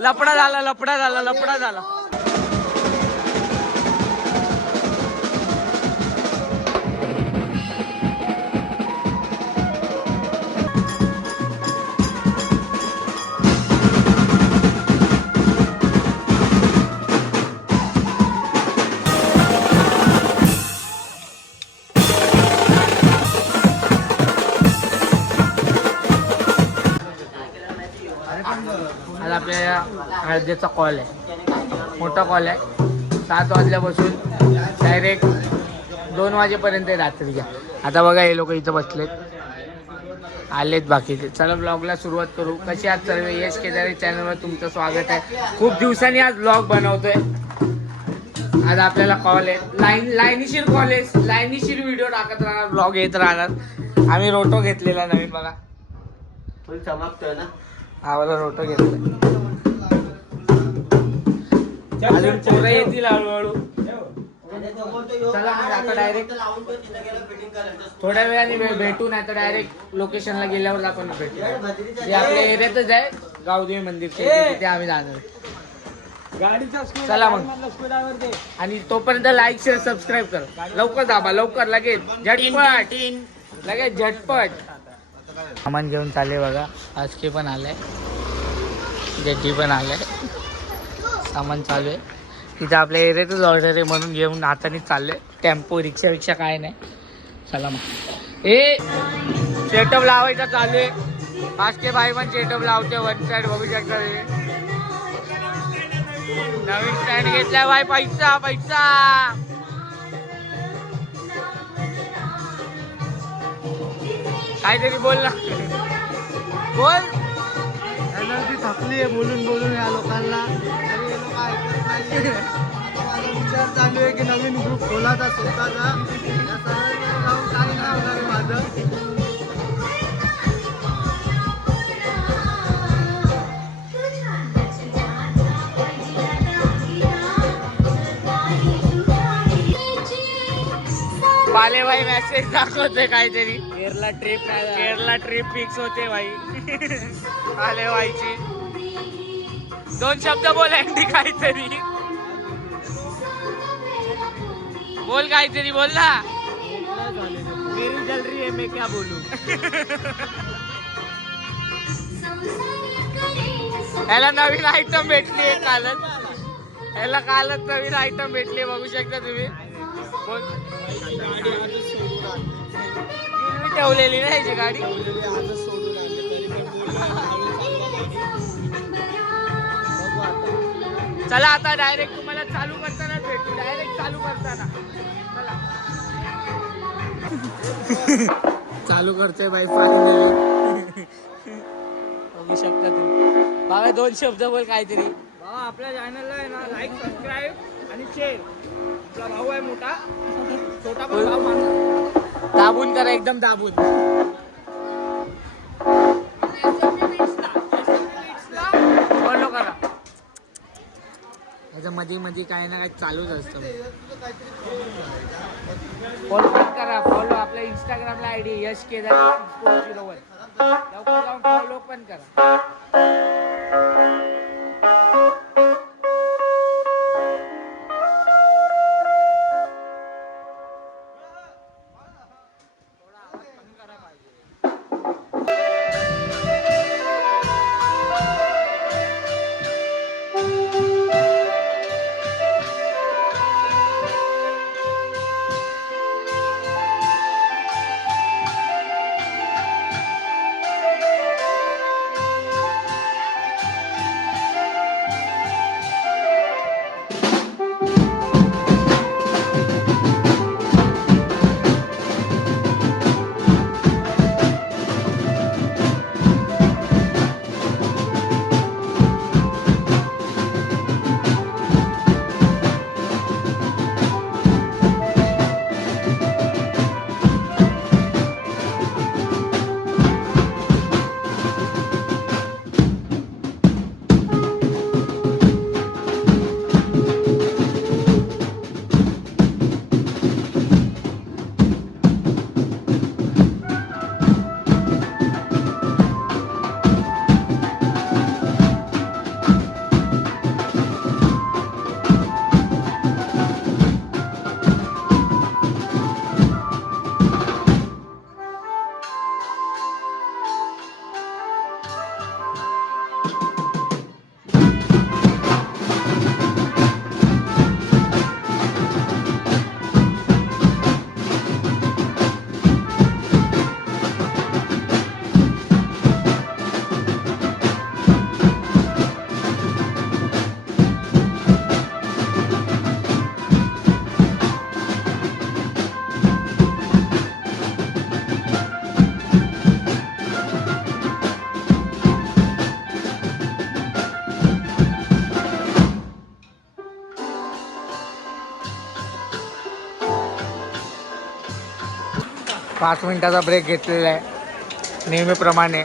लपडा झाला लपडा झाला लपडा झाला. आज आपल्या हळदीचा कॉल आहे, मोठा कॉल आहे. 7 वाजल्यापासून डायरेक्ट 2 वाजेपर्यंत रात्रीच्या. आता बघा हे लोक इथं बसलेत, आलेत बाकीचे. चला ब्लॉगला सुरुवात करू. कसे आहात सर्व? यश केदारे चॅनलवर तुमचं स्वागत आहे. खूप दिवसांनी आज ब्लॉग बनवतोय. आज आपल्याला कॉल आहे, लाईनीशीर कॉलेज, लाईनीशीर व्हिडिओ टाकत राहणार, ब्लॉग येत राहणार. आम्ही रोटो घेतलेला नवीन, बघा फुल चमकतोय ना. आम्हाला रोटो घेतला. अजून पोरं येतील हळूहळू. चला मग आता डायरेक्ट थोड्या वेळाने भेटू, नाही तर डायरेक्ट लोकेशनला गेल्यावर आपण भेटू. जे आपल्या एरियातच आहे, गावदेवी मंदिर, तिथे आम्ही जाणार. चला मग. आणि तोपर्यंत लाईक शेअर सबस्क्राईब कर. लवकर दाबा, लवकर, लगेच झटपट, लगेच झटपट. सामान घेऊन चालले बघा. आजके पण आलाय, जेटी पण आलाय. सामान चालू आहे. तिथं आपल्या एरियातच ऑर्डर आहे म्हणून घेऊन हाताने चालले. टेम्पो रिक्षा काय नाही. चला मग. सेटअप लावायचा चालू आहे. आजके भाई पण सेटअप लावते. वन साइड बघू शकता. नवीन स्टँड घेतलाय भाई. पैसा काहीतरी बोल ना, बोल. एनर्जी थकली आहे बोलून या लोकांना. तरी हे लोक ऐकत नाही. माझा विचार चालू आहे की नवीन ग्रुप खोलाचा स्वतःचा. या सर्वांना जाऊन काही नाही होणार आहे माझं. पाले भाई मेसेज दाखवते काहीतरी. केरला ट्रिप फिक्स होते भाई. पाले भाईची 2 शब्द बोल. अँडी काहीतरी बोल, काहीतरी बोल ना. मेरी जल रही है, मैं क्या बोलूं. याला नवीन आयटम भेटली कालच. याला कालच नवीन आयटम भेटली, बघू शकता तुम्ही. बोल. ठेवलेली ना याची गाडी. चला आता डायरेक्ट तुम्हाला चालू करताना भेटू. डायरेक्ट चालू करताना. चला. चालू करतोय बाई फायनली. बघू शकता तुम्ही. बाबा 2 शब्द बोल काहीतरी. भावा आपल्या चॅनलला आहे ना, लाईक सबस्क्राईब आणि शेअर. आपला भाऊ आहे मोठा, छोटा पण भाऊ मानतो. दाबून करा, एकदम दाबून. फॉलो करा. याच्या मध्ये काही ना काही चालूच असतं. फॉलो पण करा. फॉलो आपल्या इंस्टाग्रामला आयडी यश केदार 401. लवकर जाऊन फॉलो पण करा. 5 मिनिटाचा ब्रेक घेतलेला आहे नेहमीप्रमाणे.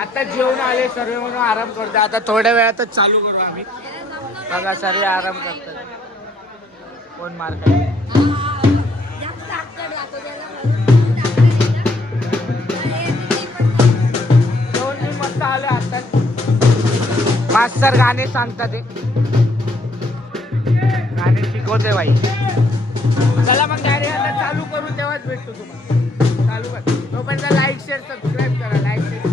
आता जेवण आले सर्व म्हणून आराम करतो. आता थोड्या वेळातच चालू करू आम्ही. बघा सर्व आराम करतात. कोण मार जेवण मस्त आले. आता मास्तर गाणे सांगतात ते गाणे शिकवते बाई. चला मग डायरेक्ट आता चालू करू तेव्हाच भेटतो तुम्हाला. चालू कर तोपर्यंत लाईक शेअर सबस्क्राईब करा. लाईक शेअर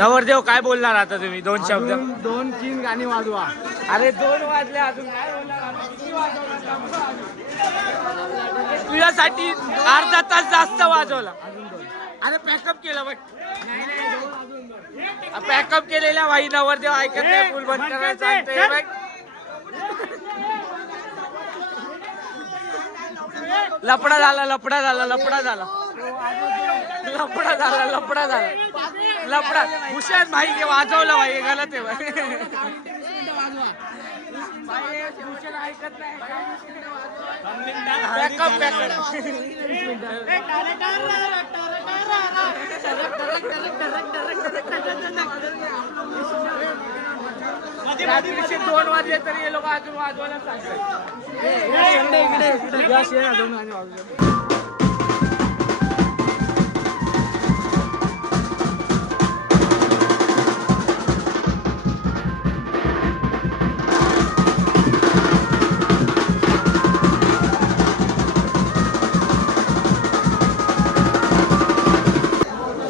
नवरदेव काय बोलणार आता तुम्ही? 2 शब्द. 2-3 गाणी वाजवा. अरे 2 वाजले अजून काय बोलणार? तुझ्यासाठी अर्धा तास जास्त वाजवला. अरे पॅकअप केलं बघ. पॅकअप केलेला भाई. नवरदेव ऐकत नाही. फुल बंद करायचं सांगतोय बघ. लपडा झाला. लपडा झाला. लपडा झाला. लपडा झाला. लपडा झाला. लपडा. भूषण भाई हे वाजवलं भाई. हे गलत आहे भाई. भूषण ऐकत नाही. रात्रीचे 2 वाजले तरी हे लोक अजून वाजवायला सांगतात.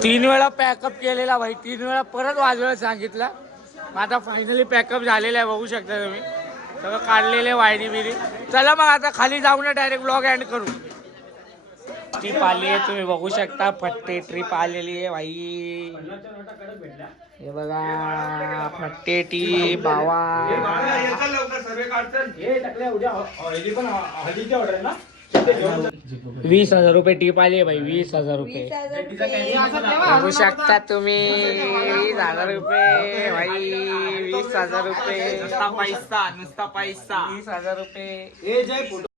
तीन वेळा पॅकअप केलेला भाई. 3 वेळा परत वाजवायला सांगितलं. मग आता फायनली पॅकअप झालेलं आहे, बघू शकता तुम्ही सगळं काढलेले वायरी बिरी. चला मग आता खाली जाऊ ना, डायरेक्ट ब्लॉग एंड करू. ट्रिप आली आहे, तुम्ही बघू शकता फट्टे ट्रिप आलेली आहे भाई. हे बघा फट्टे टी बावा. 20,000 रुपये टीप आली आहे भाई, 20,000 रुपये बघू शकता तुम्ही. 20,000 रुपये भाई, 20,000 रुपये नुसता पैसा, नुसता पैसा. 20,000 रुपये.